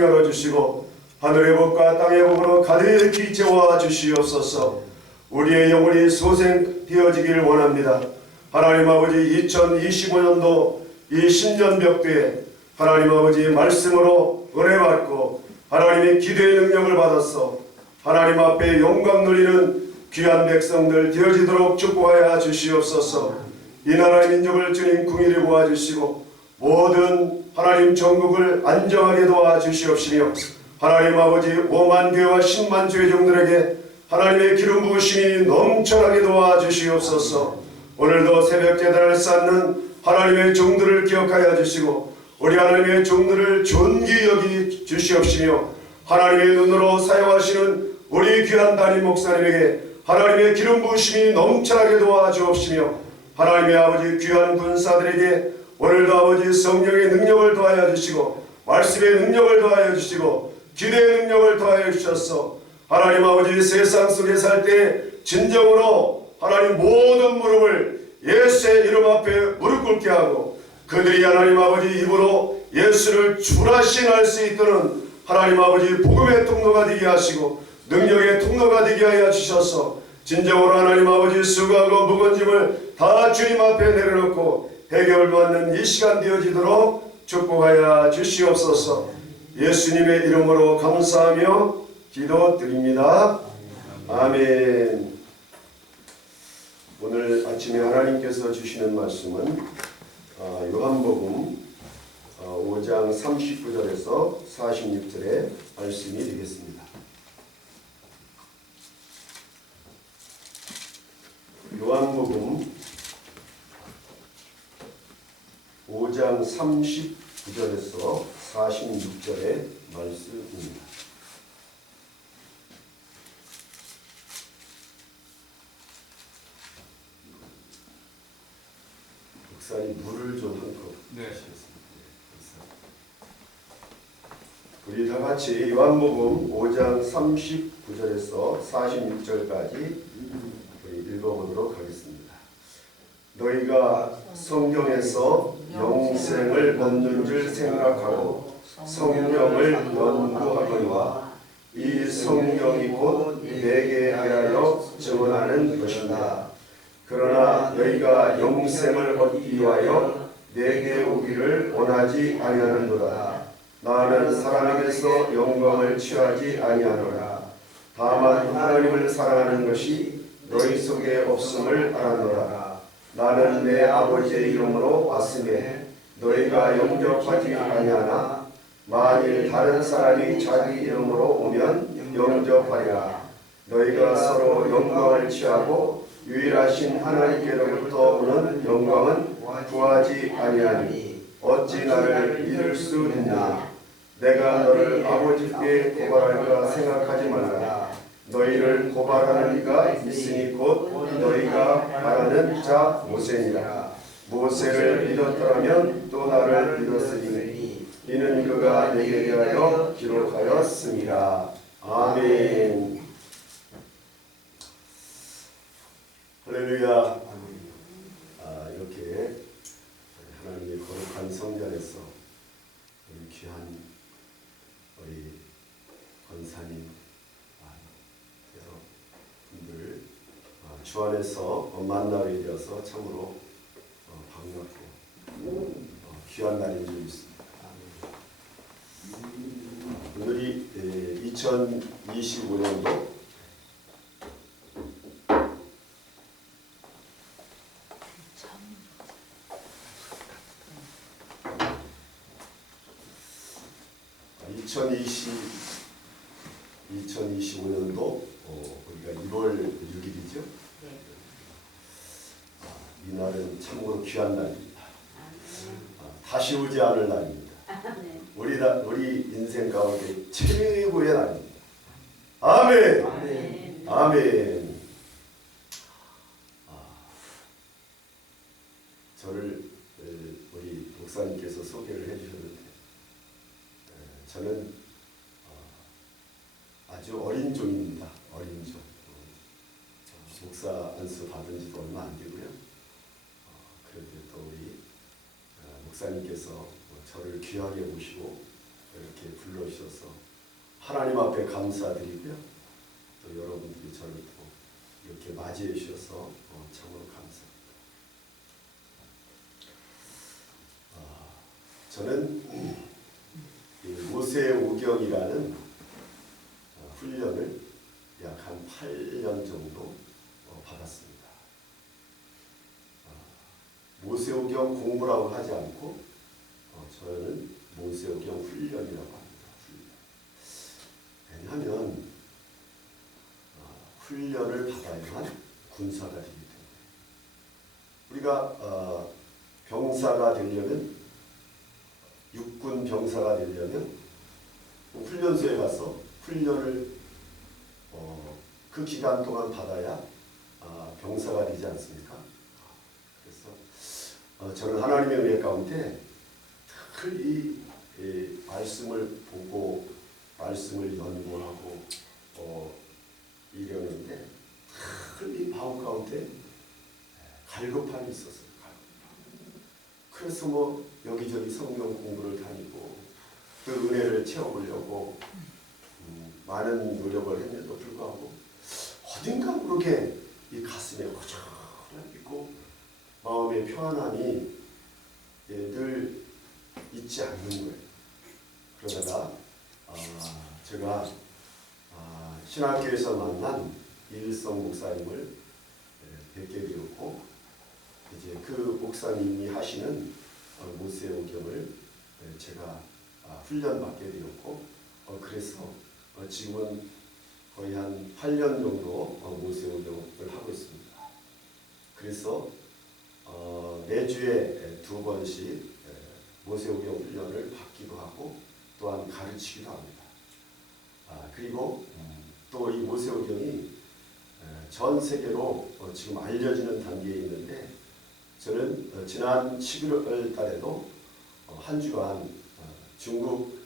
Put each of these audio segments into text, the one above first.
열어주시고 하늘의 복과 땅의 복으로 가득히 채워 주시옵소서. 우리의 영혼이 소생되어지길 원합니다. 하나님 아버지 2025년도 이 신년 벽두에 하나님 아버지 말씀으로 은혜 받고 하나님의 기도의 능력을 받아서 하나님 앞에 영광 누리는 귀한 백성들 되어지도록 축복하여 주시옵소서. 이 나라의 민족을 주님 긍휼히 보아주시고 모든 하나님 전국을 안정하게 도와주시옵시며 하나님 아버지 5만 교회와 10만 주의 종들에게 하나님의 기름 부으심이 넘쳐나게 도와주시옵소서. 오늘도 새벽 제단을 쌓는 하나님의 종들을 기억하여 주시고 우리 하나님의 종들을 존귀 여기 주시옵시며 하나님의 눈으로 사용하시는 우리 귀한 담임 목사님에게 하나님의 기름 부으심이 넘쳐나게 도와주옵시며 하나님의 아버지 귀한 군사들에게 오늘도 아버지 성령의 능력을 더하여 주시고 말씀의 능력을 더하여 주시고 기도의 능력을 더하여 주셔서 하나님 아버지 세상 속에 살 때 진정으로 하나님 모든 무릎을 예수의 이름 앞에 무릎 꿇게 하고 그들이 하나님 아버지 입으로 예수를 주라신 할 수 있도록 하나님 아버지 복음의 통로가 되게 하시고 능력의 통로가 되게 하여 주셔서 진정으로 하나님 아버지 수고하고 무거운 짐을 다 주님 앞에 내려놓고 해결받는 이 시간 되어지도록 축복하여 주시옵소서. 예수님의 이름으로 감사하며 기도드립니다. 아멘. 오늘 아침에 하나님께서 주시는 말씀은 요한복음 5장 39절에서 46절의 말씀이 되겠습니다. 요한복음 5장 39절에서 46절의 말씀입니다. 목사님 물을 좀 한 컵 주시겠습니다. 우리 다 같이 요한복음 5장 39절에서 46절까지 읽어보도록 하겠습니다. 너희가 성경에서 영생을 얻는 줄 생각하고 성령을 연구하거니와 이 성경이 곧 내게 하여 증언하는 것입니다. 그러나 너희가 영생을 얻기 위하여 내게 오기를 원하지 아니하는도다. 나는 사람에게서 영광을 취하지 아니하노라. 다만 하나님을 사랑하는 것이 너희 속에 없음을 알아노라. 나는 내 아버지의 이름으로 왔으며 너희가 영접하지 아니하나 만일 다른 사람이 자기 이름으로 오면 영접하리라. 너희가 서로 영광을 취하고 유일하신 하나님께로부터 오는 영광은 구하지 아니하니 어찌 나를 믿을 수 있느냐. 내가 너를 아버지께 고발할까 생각하지 말라. 너희를 고발하는 이가 있으니 곧 너희가 말하는 자 모세니라. 모세를 믿었더라면 또 나를 믿었으니 이는 그가 내게 대하여 기록하였습니다. 아멘. 할렐루야. 이렇게 하나님의 거룩한 성전에서 우리 귀한 우리 권사님 여러분들 주 안에서 만나게 되어서 참으로 반갑고 귀한 날인 줄 믿습니다. 오늘이 2025년도 2025년도 우리가 1월 6일이죠. 이 날은 참으로 귀한 날입니다. 다시 오지 않을 날입니다. 우리 인생 가운데 최고의 날입니다. 아멘. 아멘. 아멘. 저를 우리 목사님께서 소개를 해주셨는데 저는 아주 어린 종입니다. 어린 종. 목사 안수 받은 지도 얼마 안 되고요. 그런데 또 우리 목사님께서 저를 귀하게 보시고 이렇게 불러주셔서 하나님 앞에 감사드리고요. 또 여러분들이 저를 또 이렇게 맞이해 주셔서 참으로 감사합니다. 저는 이 모세오경이라는 훈련을 약 한 8년 정도 받았습니다. 모세오경 공부라고 하지 않고 저는 모세오경 훈련이라고 합니다. 왜냐하면 훈련을 받아야만 군사가 되기 때문에 우리가 병사가 되려면 육군 병사가 되려면 훈련소에 가서 훈련을 그 기간 동안 받아야 병사가 되지 않습니까? 그래서 저는 하나님의 은혜 가운데 특히 말씀을 보고 말씀을 연구하고 이러는데 특히 마음 가운데 갈급함이 있었어요. 그래서 뭐 여기저기 성경 공부를 다니고 그 은혜를 채워보려고 많은 노력을 했는데도 불구하고 어딘가 그렇게 이 가슴에 허전함이 있고 마음의 평안함이 늘 있지 않는 거예요. 그러다가 제가 신학교에서 만난 이일성 목사님을 뵙게 되었고 이제 그 목사님이 하시는 모세오경을 제가 훈련받게 되었고 그래서 지금은 거의 한 8년 정도 모세오경을 하고 있습니다. 그래서 매주에 2번씩 모세오경 훈련을 받기도 하고 또한 가르치기도 합니다. 그리고 또 이 모세오경이 전 세계로 지금 알려지는 단계에 있는데 저는 지난 11월 달에도 한 주간 중국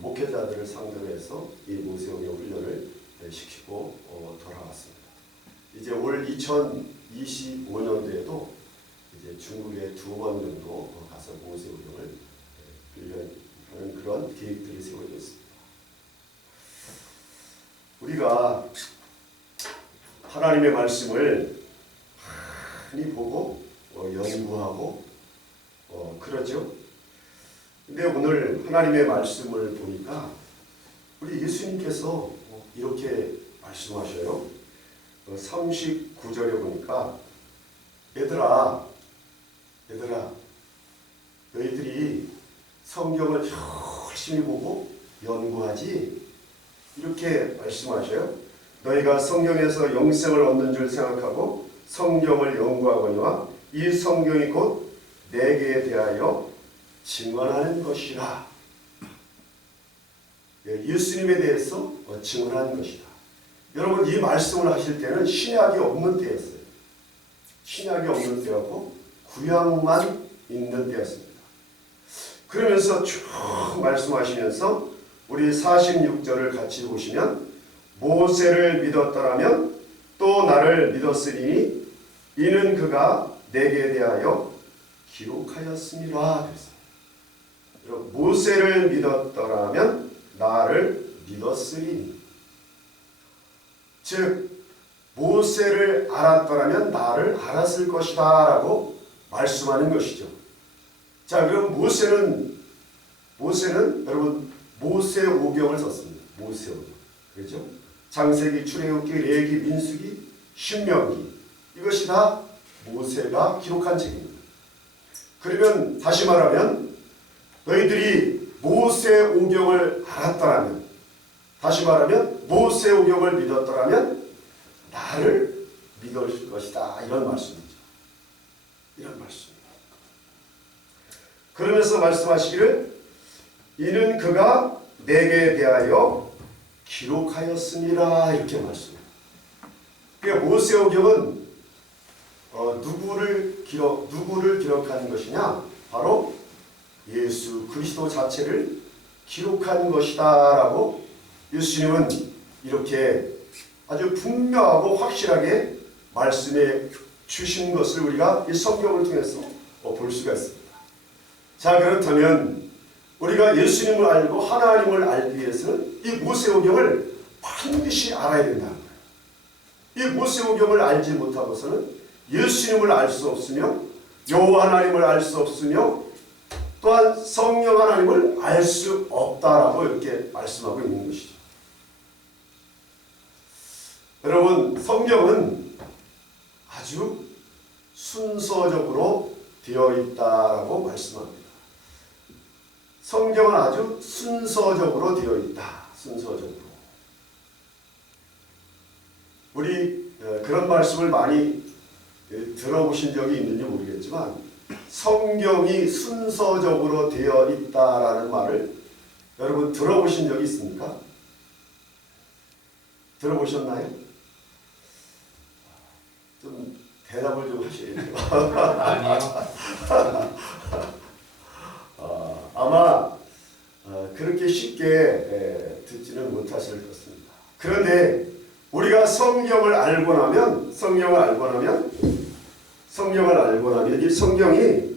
목회자들을 상대로 해서 이 모세오경 훈련을 시키고 돌아왔습니다. 이제 올 2025년도에도 이제 중국에 2번 정도 가서 모세오경을 훈련하는 그런 계획들을 세워져 있습니다. 우리가 하나님의 말씀을 많이 보고 연구하고 그러죠. 근데 오늘 하나님의 말씀을 보니까 우리 예수님께서 이렇게 말씀하셔요. 39절에 보니까 얘들아 너희들이 성경을 열심히 보고 연구하지 이렇게 말씀하셔요. 너희가 성경에서 영생을 얻는 줄 생각하고 성경을 연구하거니와 이 성경이 곧 내게 대하여 증언하는 것이라. 예수님에 대해서 증언하는 것이다. 여러분 이 말씀을 하실 때는 신약이 없는 때였어요. 신약이 없는 때였고 구약만 있는 때였습니다. 그러면서 쭉 말씀하시면서 우리 46절을 같이 보시면 모세를 믿었더라면 또 나를 믿었으리니 이는 그가 내게 대하여 기록하였음이라 그랬어요. 여러분 모세를 믿었더라면 나를 믿었으리니 즉 모세를 알았더라면 나를 알았을 것이다 라고 말씀하는 것이죠. 자 그럼 모세는 여러분 모세오경을 썼습니다. 모세오경 그렇죠? 창세기, 출애굽기, 레위기, 민수기, 신명기 이것이 다 모세가 기록한 책입니다. 그러면 다시 말하면 너희들이 모세오경을 알았더라면 다시 말하면 모세오경을 믿었더라면 나를 믿을 것이다 이런 말씀이죠. 이런 말씀입니다. 그러면서 말씀하시기를 이는 그가 내게 대하여 기록하였습니다 이렇게 말씀합니다. 그러니까 모세오경은 누구를 기록하는 것이냐? 바로 예수 그리스도 자체를 기록한 것이다 라고 예수님은 이렇게 아주 분명하고 확실하게 말씀해 주신 것을 우리가 이 성경을 통해서 볼 수가 있습니다. 자 그렇다면 우리가 예수님을 알고 하나님을 알기 위해서는 이 모세오경을 반드시 알아야 된다는 거예요. 이 모세오경을 알지 못하고서는 예수님을 알 수 없으며 여호와 하나님을 알 수 없으며 또한 성령 하나님을 알 수 없다라고 이렇게 말씀하고 있는 것이죠. 여러분, 성경은 아주 순서적으로 되어 있다라고 말씀합니다. 성경은 아주 순서적으로 되어 있다. 순서적으로. 우리 그런 말씀을 많이 들어보신 적이 있는지 모르겠지만 성경이 순서적으로 되어 있다라는 말을 여러분 들어보신 적이 있습니까? 들어보셨나요? 좀 대답을 좀 하셔야죠. 아니요. 아마 그렇게 쉽게 듣지는 못하실 것입니다. 그런데 우리가 성경을 알고 나면 이 성경이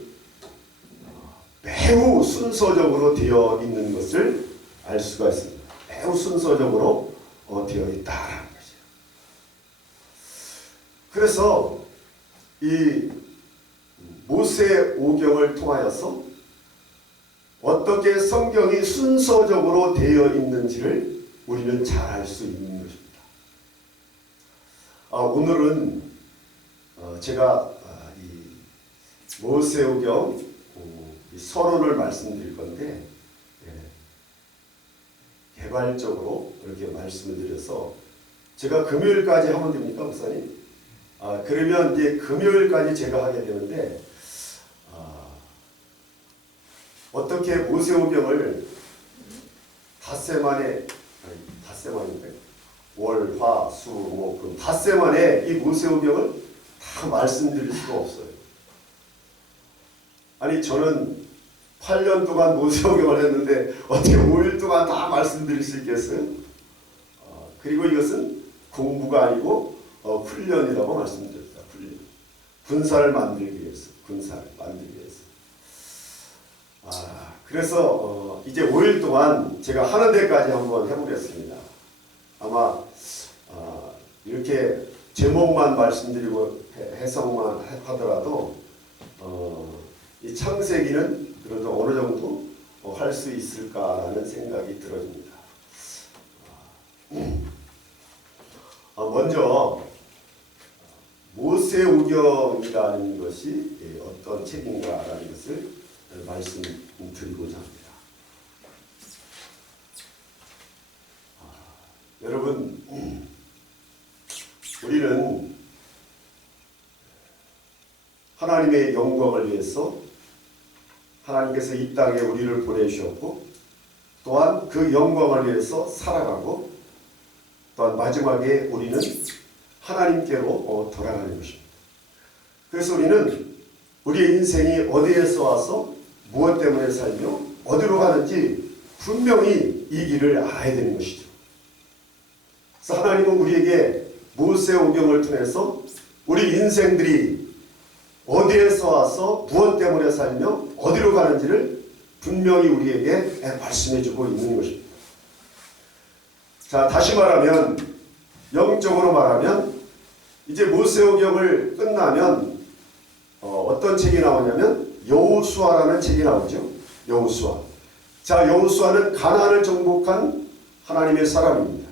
매우 순서적으로 되어 있는 것을 알 수가 있습니다. 매우 순서적으로 되어 있다라는 거죠. 그래서 이 모세오경을 통하여서 어떻게 성경이 순서적으로 되어 있는지를 우리는 잘 알 수 있는 것입니다. 오늘은 제가 이 모세오경 서론을 말씀드릴 건데 개괄적으로 이렇게 말씀을 드려서 제가 금요일까지 하면 됩니까, 목사님? 그러면 이제 금요일까지 제가 하게 되는데 어떻게 모세오경을 닷새 만에 월, 화, 수, 목, 금 닷새 만에 이 모세오경을 다 말씀드릴 수가 없어요. 아니 저는 8년 동안 모세오경을 했는데 어떻게 5일 동안 다 말씀드릴 수 있겠어요? 그리고 이것은 공부가 아니고 훈련이라고 말씀드렸다. 훈련. 군사를 만들기 위해서. 그래서 이제 5일 동안 제가 하는 데까지 한번 해보겠습니다. 아마 이렇게 제목만 말씀드리고 해석만 하더라도 이 창세기는 그래도 어느 정도 할 수 있을까라는 생각이 들어집니다. 먼저 모세오경이라는 것이 어떤 책인가라는 것을 말씀드리고자 합니다. 여러분, 우리는 하나님의 영광을 위해서 하나님께서 이 땅에 우리를 보내주셨고 또한 그 영광을 위해서 살아가고 또한 마지막에 우리는 하나님께로 돌아가는 것입니다. 그래서 우리는 우리의 인생이 어디에서 와서 무엇 때문에 살며 어디로 가는지 분명히 이 길을 알아야 되는 것이죠. 그래서 하나님은 우리에게 모세오경을 통해서 우리 인생들이 어디에서 와서 무엇 때문에 살며 어디로 가는지를 분명히 우리에게 말씀해주고 있는 것입니다. 자, 다시 말하면 영적으로 말하면 이제 모세오경을 끝나면 어떤 책이 나오냐면 여호수아라는 책이 나오죠. 여호수아. 자, 여호수아는 가나안을 정복한 하나님의 사람입니다.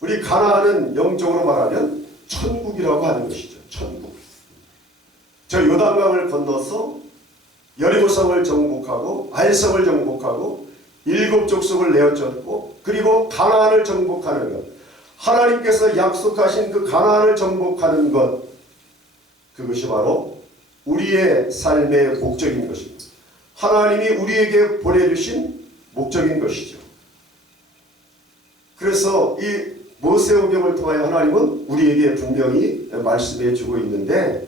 우리 가나안은 영적으로 말하면 천국이라고 하는 것이죠. 천국. 저 요단강을 건너서 여리고성을 정복하고 알성을 정복하고 7 족속을 내어쫓고 그리고 가나안을 정복하는 것. 하나님께서 약속하신 그 가나안을 정복하는 것. 그것이 바로 우리의 삶의 목적인 것입니다. 하나님이 우리에게 보내주신 목적인 것이죠. 그래서 이 모세오경을 통하여 하나님은 우리에게 분명히 말씀해 주고 있는데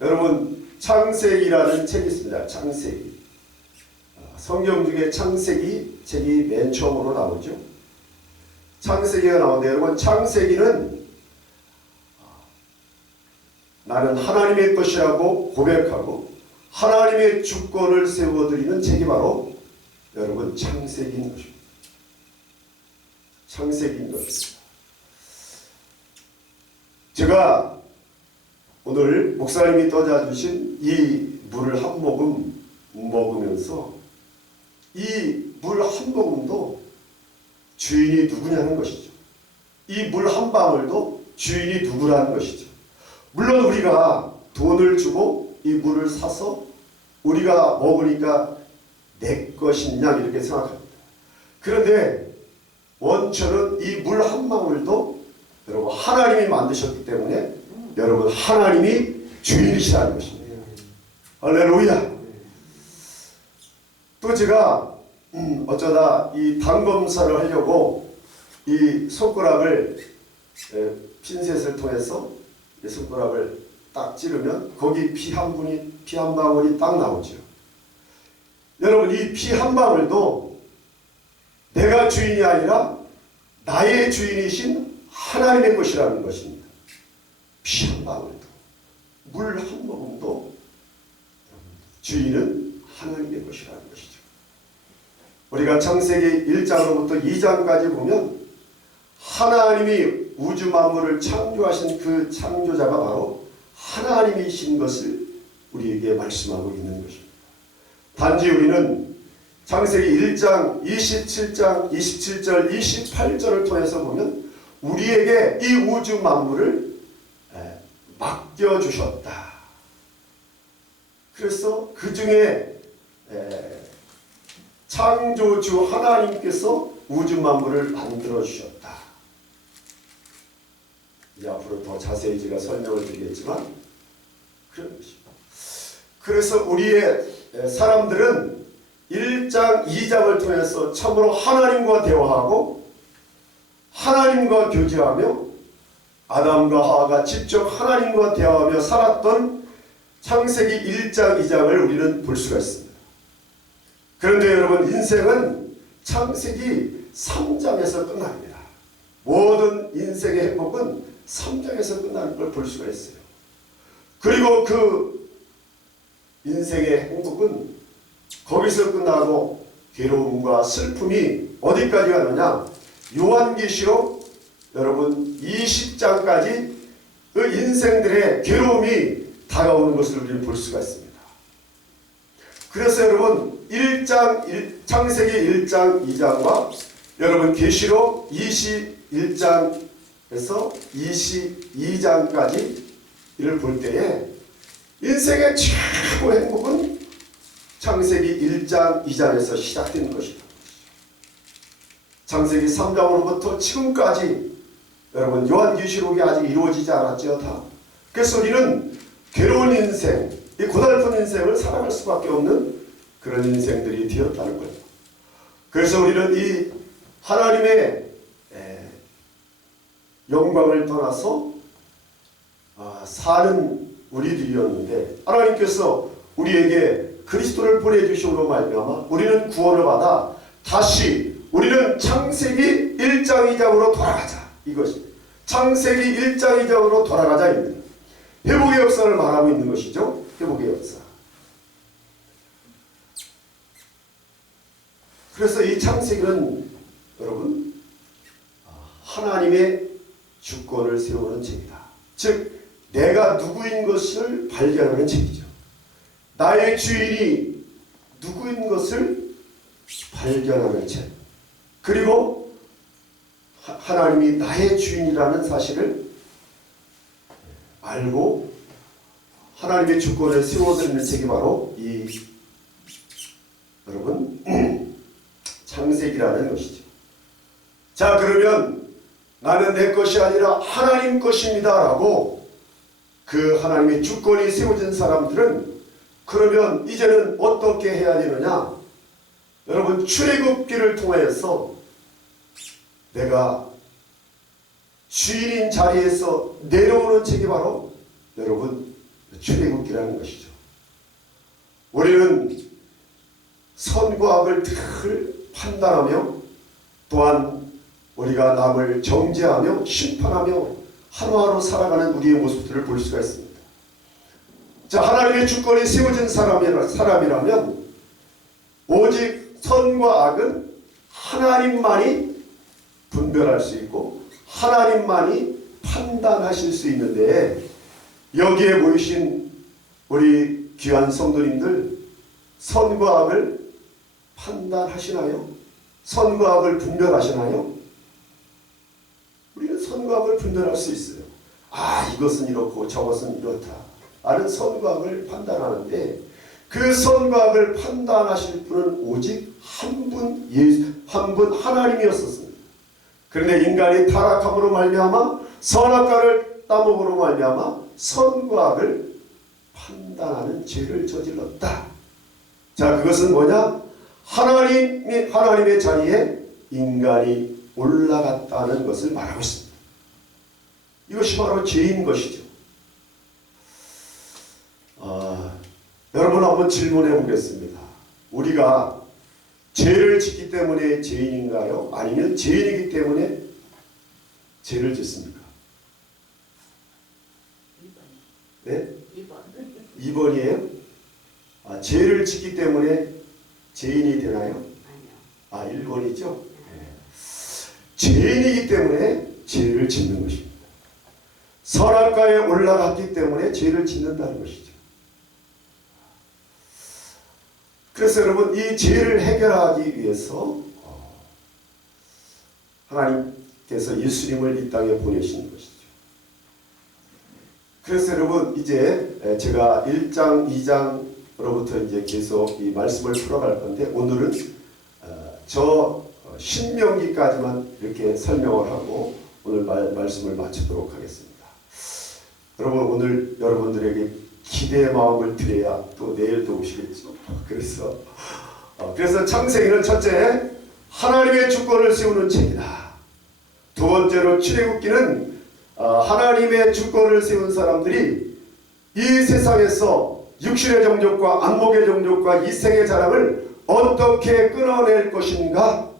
여러분 창세기라는 책이 있습니다. 창세기. 성경 중에 창세기 책이 맨 처음으로 나오죠. 창세기가 나오는데 여러분 창세기는 나는 하나님의 것이라고 고백하고 하나님의 주권을 세워드리는 책이 바로 여러분 창세기인 것입니다. 창세기인 것입니다. 제가 오늘 목사님이 떠자주신 이 물을 한 모금 먹으면서 이 물 한 모금도 주인이 누구냐는 것이죠. 이 물 한 방울도 주인이 누구라는 것이죠. 물론 우리가 돈을 주고 이 물을 사서 우리가 먹으니까 내 것이냐 이렇게 생각합니다. 그런데 원천은 이 물 한 방울도 여러분 하나님이 만드셨기 때문에 여러분 하나님이 주인이시라는 것입니다. 할렐루야. 또 제가 어쩌다 이 당 검사를 하려고 이 손가락을 핀셋을 통해서 이 손가락을 딱 찌르면 거기 피 한 방울이 딱 나오죠. 여러분 이 피 한 방울도 내가 주인이 아니라 나의 주인이신 하나님의 것이라는 것입니다. 피 한 방울도 물 한 모금도 주인은 하나님의 것이라는 것이죠. 우리가 창세기 1장으로부터 2장까지 보면 하나님이 우주 만물을 창조하신 그 창조자가 바로 하나님이신 것을 우리에게 말씀하고 있는 것입니다. 단지 우리는 창세기 1장, 27장, 27절, 28절을 통해서 보면 우리에게 이 우주 만물을 맡겨주셨다. 그래서 그 중에 창조주 하나님께서 우주 만물을 만들어 주셨다. 이제 앞으로 더 자세히 제가 설명을 드리겠지만 그런 것입니다. 그래서 우리의 사람들은 1장, 2장을 통해서 참으로 하나님과 대화하고 하나님과 교제하며 아담과 하와가 직접 하나님과 대화하며 살았던 창세기 1장, 2장을 우리는 볼 수가 있습니다. 그런데 여러분 인생은 창세기 3장에서 끝납니다. 모든 인생의 행복은 3장에서 끝나는 걸 볼 수가 있어요. 그리고 그 인생의 행복은 거기서 끝나고 괴로움과 슬픔이 어디까지 가느냐? 요한계시록 여러분 20장까지 그 인생들의 괴로움이 다가오는 것을 우리는 볼 수가 있습니다. 그래서 여러분 창세기 1장 2장과 여러분 계시록 21장에서 22장까지 이를 볼 때에 인생의 최고 행복은 창세기 1장 2장에서 시작된 것이다. 창세기 3장으로부터 지금까지 여러분 요한계시록이 아직 이루어지지 않았죠. 다. 그래서 우리는 괴로운 인생, 이 고달픈 인생을 살아갈 수밖에 없는 그런 인생들이 되었다는 거예요. 그래서 우리는 이 하나님의 영광을 떠나서 사는 우리들이었는데 하나님께서 우리에게 그리스도를 보내주심으로 말미암아 우리는 구원을 받아 다시 우리는 창세기 1장 2장으로 돌아가자. 이것이 창세기 1장 2장으로 돌아가자입니다. 회복의 역사를 말하고 있는 것이죠. 회복의 역사. 그래서 이 창세기는 여러분 하나님의 주권을 세우는 책이다. 즉 내가 누구인 것을 발견하는 책이죠. 나의 주인이 누구인 것을 발견하는 책. 그리고 하나님이 나의 주인이라는 사실을 알고 하나님의 주권을 세워드리는 책이 바로 이 여러분 창세기라는 것이죠. 자, 그러면 나는 내 것이 아니라 하나님 것입니다 라고 그 하나님의 주권이 세워진 사람들은 그러면 이제는 어떻게 해야 되느냐? 여러분 출애굽기를 통해서 내가 주인인 자리에서 내려오는 책이 바로 여러분 출애굽기라는 것이죠. 우리는 선과 악을 늘 판단하며 또한 우리가 남을 정죄하며 심판하며 하루하루 살아가는 우리의 모습들을 볼 수가 있습니다. 자, 하나님의 주권이 세워진 사람이라면 오직 선과 악은 하나님만이 분별할 수 있고 하나님만이 판단하실 수 있는데, 여기에 모이신 우리 귀한 성도님들, 선과 악을 판단하시나요? 선과 악을 분별하시나요? 우리는 선과 악을 분별할 수 있어요. 아, 이것은 이렇고 저것은 이렇다 라는 선과 악을 판단하는데, 그 선과 악을 판단하실 분은 오직 한 분 하나님이었었습니다. 그런데 인간이 타락함으로 말미암아 선악과를 따먹으로 말미암아 선과 악을 판단하는 죄를 저질렀다. 자, 그것은 뭐냐? 하나님의 자리에 인간이 올라갔다는 것을 말하고 있습니다. 이것이 바로 죄인 것이죠. 여러분, 한번 질문해 보겠습니다. 우리가 죄를 짓기 때문에 죄인인가요? 아니면 죄인이기 때문에 죄를 짓습니까? 2번. 네? 2번이에요? 죄를 짓기 때문에 죄인이 되나요? 아니요. 1번이죠? 네. 죄인이기 때문에 죄를 짓는 것입니다. 선악과에 올라갔기 때문에 죄를 짓는다는 것이죠. 그래서 여러분, 이 죄를 해결하기 위해서 하나님께서 예수님을 이 땅에 보내신 것이죠. 그래서 여러분, 이제 제가 1장, 2장으로부터 이제 계속 이 말씀을 풀어갈 건데, 오늘은 저 신명기까지만 이렇게 설명을 하고 오늘 말씀을 마치도록 하겠습니다. 여러분, 오늘 여러분들에게 기대의 마음을 드려야 또 내일도 오시겠죠. 그래서 창세기는 첫째, 하나님의 주권을 세우는 책이다. 두 번째로 출애굽기는 하나님의 주권을 세운 사람들이 이 세상에서 육신의 정욕과 안목의 정욕과 이생의 자랑을 어떻게 끊어낼 것인가.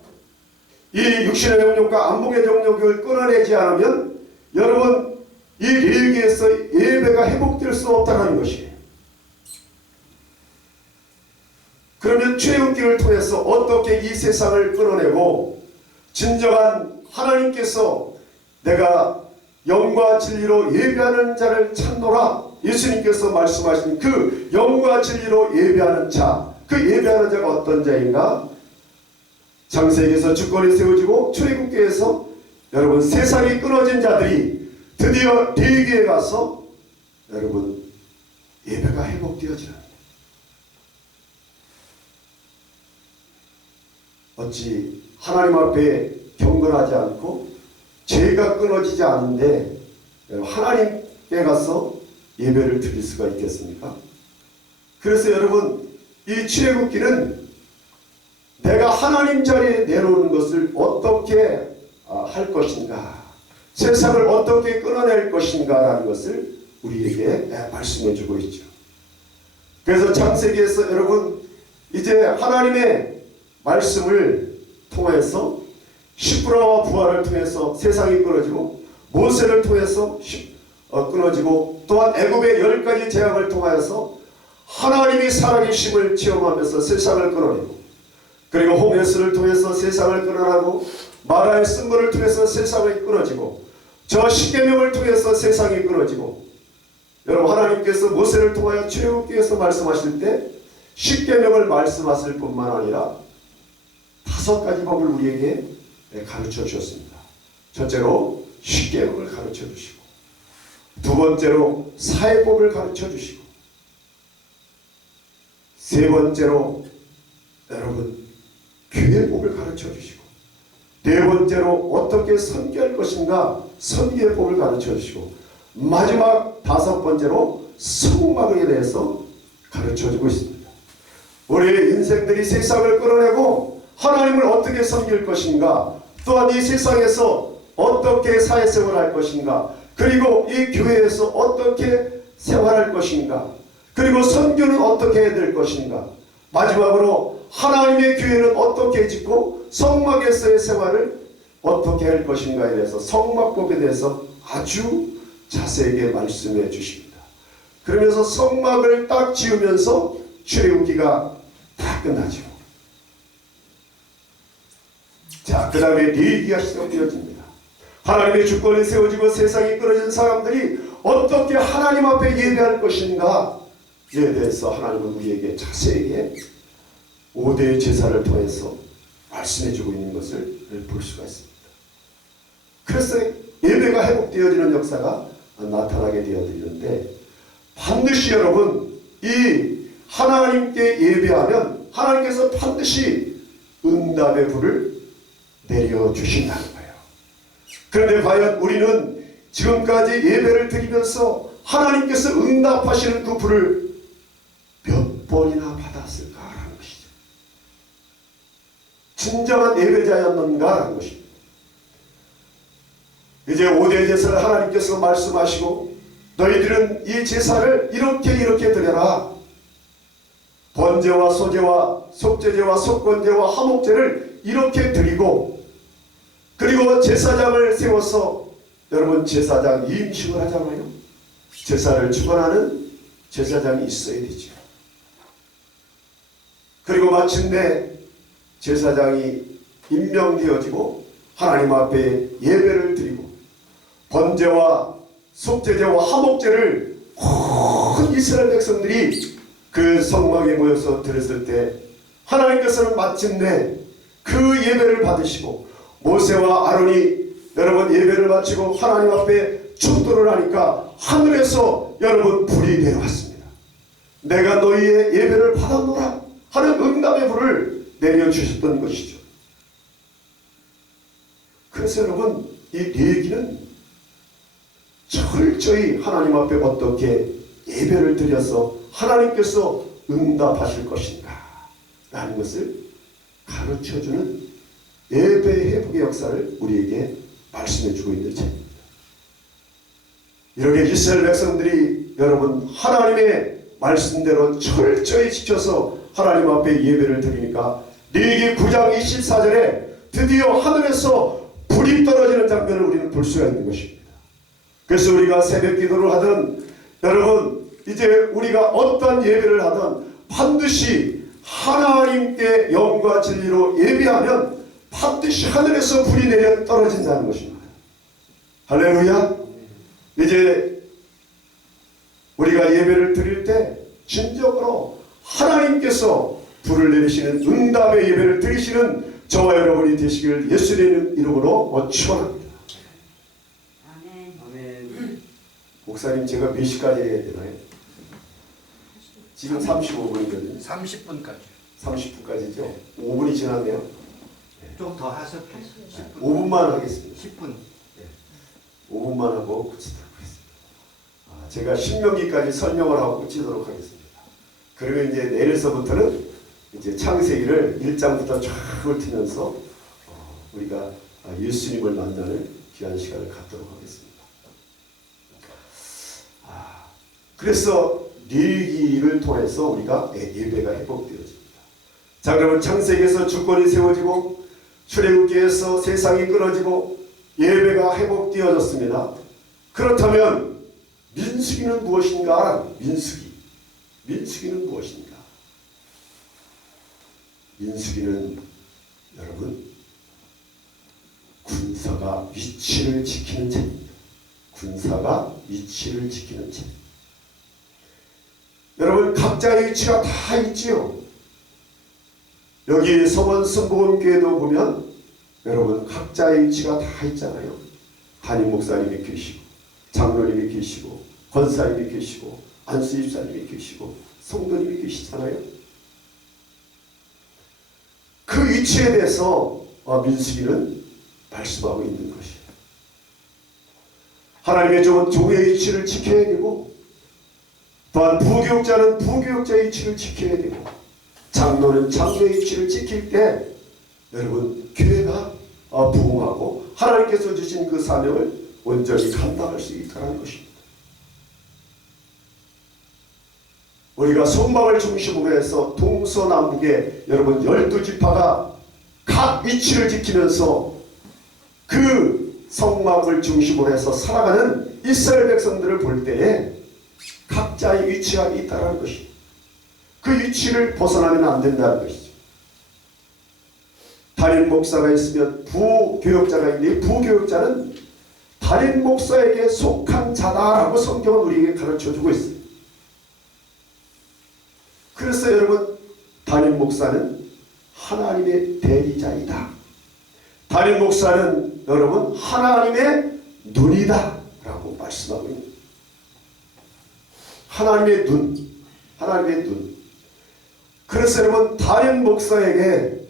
이 육신의 정욕과 안목의 정욕을 끊어내지 않으면 여러분, 이 레위기에서 예배가 회복될 수 없다는 것이에요. 그러면 출애굽기를 통해서 어떻게 이 세상을 끌어내고 진정한 하나님께서 내가 영과 진리로 예배하는 자를 찾노라, 예수님께서 말씀하신 그 영과 진리로 예배하는 자, 그 예배하는 자가 어떤 자인가? 창세기에서 주권이 세워지고 출애굽기에서 여러분 세상이 끊어진 자들이 드디어 레위기에 가서 여러분 예배가 회복되어지는, 어찌 하나님 앞에 경건하지 않고 죄가 끊어지지 않는데 하나님께 가서 예배를 드릴 수가 있겠습니까? 그래서 여러분, 이 출애굽기는 내가 하나님 자리에 내려오는 것을 어떻게 할 것인가, 세상을 어떻게 끊어낼 것인가 라는 것을 우리에게 말씀해 주고 있죠. 그래서 창세기에서 여러분, 이제 하나님의 말씀을 통해서 십부라와 부하를 통해서 세상이 끊어지고, 모세를 통해서 끊어지고, 또한 애굽의 10가지 재앙을 통하여서 하나님이 살아계심을 체험하면서 세상을 끊어내고, 그리고 홍해수를 통해서 세상을 끊어내고, 마라의 쓴물을 통해서 세상이 끊어지고, 저 십계명을 통해서 세상이 끊어지고, 여러분 하나님께서 모세를 통하여 출애굽기에서 말씀하실 때 십계명을 말씀하실 뿐만 아니라 5가지 법을 우리에게 가르쳐 주셨습니다. 첫째로 십계명을 가르쳐 주시고, 두 번째로 사회법을 가르쳐 주시고, 세 번째로 여러분 교회법을 가르쳐 주시고, 네 번째로 어떻게 선교할 것인가 선교의 법을 가르쳐 주시고, 마지막 5번째로 성막에 대해서 가르쳐 주고 있습니다. 우리의 인생들이 세상을 끌어내고 하나님을 어떻게 섬길 것인가, 또한 이 세상에서 어떻게 사회생활을 할 것인가, 그리고 이 교회에서 어떻게 생활할 것인가, 그리고 선교는 어떻게 해야 될 것인가, 마지막으로 하나님의 교회는 어떻게 짓고 성막에서의 생활을 어떻게 할 것인가에 대해서, 성막법에 대해서 아주 자세하게 말씀해 주십니다. 그러면서 성막을 딱 지으면서 출애굽기가 다 끝나죠. 자, 그 다음에 레위기가 시작되어집니다. 하나님의 주권이 세워지고 세상이 끊어진 사람들이 어떻게 하나님 앞에 예배할 것인가에 대해서 하나님은 우리에게 자세하게 5대의 제사를 통해서 말씀해주고 있는 것을 볼 수가 있습니다. 그래서 예배가 회복되어지는 역사가 나타나게 되어지는데, 반드시 여러분 이 하나님께 예배하면 하나님께서 반드시 응답의 불을 내려주신다는 거예요. 그런데 과연 우리는 지금까지 예배를 드리면서 하나님께서 응답하시는 그 불을 몇 번이나 받았을까라는 것이죠. 진정한 예배자였는가라는 것입니다. 이제 5대 제사를 하나님께서 말씀하시고 너희들은 이 제사를 이렇게 드려라. 번제와 소제와 속제제와 속건제와 화목제를 이렇게 드리고, 그리고 제사장을 세워서, 여러분 제사장 임식을 하잖아요. 제사를 주관하는 제사장이 있어야 되죠. 그리고 마침내 제사장이 임명되어지고 하나님 앞에 예배를 드리고 번제와 속제제와 화목제를 온 이스라엘 백성들이 그 성막에 모여서 드렸을 때 하나님께서는 마침내 그 예배를 받으시고, 모세와 아론이 여러분 예배를 마치고 하나님 앞에 축도를 하니까 하늘에서 여러분 불이 내려왔습니다. 내가 너희의 예배를 받았노라 하는 응답의 불을 내려주셨던 것이죠. 그래서 여러분 이 레위기는 철저히 하나님 앞에 어떻게 예배를 드려서 하나님께서 응답하실 것인가 라는 것을 가르쳐주는 예배 회복의 역사를 우리에게 말씀해주고 있는 책입니다. 이렇게 이스라엘 백성들이 여러분 하나님의 말씀대로 철저히 지켜서 하나님 앞에 예배를 드리니까 레위기 9장 24절에 드디어 하늘에서 불이 떨어지는 장면을 우리는 볼 수가 있는 것입니다. 그래서 우리가 새벽 기도를 하든 여러분 이제 우리가 어떤 예배를 하든 반드시 하나님께 영과 진리로 예배하면 반드시 하늘에서 불이 내려 떨어진다는 것입니다. 할렐루야. 이제 우리가 예배를 드릴 때 진정으로 하나님께서 불을 내리시는 응답의 예배를 드리시는 저와 여러분이 되시기를 예수님의 이름으로 축원합니다. 아멘. 목사님 제가 몇 시까지 해야 되나요? 지금 35분이거든요. 30분까지. 30분까지죠? 네. 5분이 지났네요. 좀 더 하셨죠. 5분만 하겠습니다. 10분. 네. 5분만 하고 끝이도록 하겠습니다. 제가 신명기까지 설명을 하고 끝이도록 하겠습니다. 그러면 이제 내일서부터는 이제 창세기를 1장부터 쫙 훑으면서 우리가 예수님을 만나는 귀한 시간을 갖도록 하겠습니다. 그래서 레위기를 통해서 우리가 예배가 회복되어집니다. 자, 그러면 창세기에서 주권이 세워지고 출애굽기에서 세상이 끊어지고 예배가 회복되어졌습니다. 그렇다면 민수기는 무엇인가? 민수기는 무엇인가? 민수기는 여러분 군사가 위치를 지키는 책입니다. 군사가 위치를 지키는 책. 여러분 각자의 위치가 다 있지요. 여기 서원 성복음교회도 보면 여러분 각자의 위치가 다 있잖아요. 담임 목사님이 계시고 장로님이 계시고 권사님이 계시고 안수집사님이 계시고 성도님이 계시잖아요. 그 위치에 대해서 민수기는 말씀하고 있는 것이에요. 하나님의 종은 종의 위치를 지켜야 되고, 또한 부교육자는 부교육자의 위치를 지켜야 되고, 장로는 장로의 위치를 지킬 때 여러분 교회가 부흥하고 하나님께서 주신 그 사명을 온전히 감당할 수 있다는 것입니다. 우리가 성막을 중심으로 해서 동서남북에 여러분 12지파가 각 위치를 지키면서 그 성막을 중심으로 해서 살아가는 이스라엘 백성들을 볼 때에 각자의 위치가 있다는 것입니다. 그 위치를 벗어나면 안 된다는 것이죠. 담임 목사가 있으면 부교역자가 있는데 부교역자는 담임 목사에게 속한 자다라고 성경은 우리에게 가르쳐주고 있습니다. 그래서 여러분 담임 목사는 하나님의 대리자이다. 담임 목사는 여러분 하나님의 눈이다 라고 말씀하고 있습니다. 하나님의 눈, 하나님의 눈. 그래서 여러분 담임 목사에게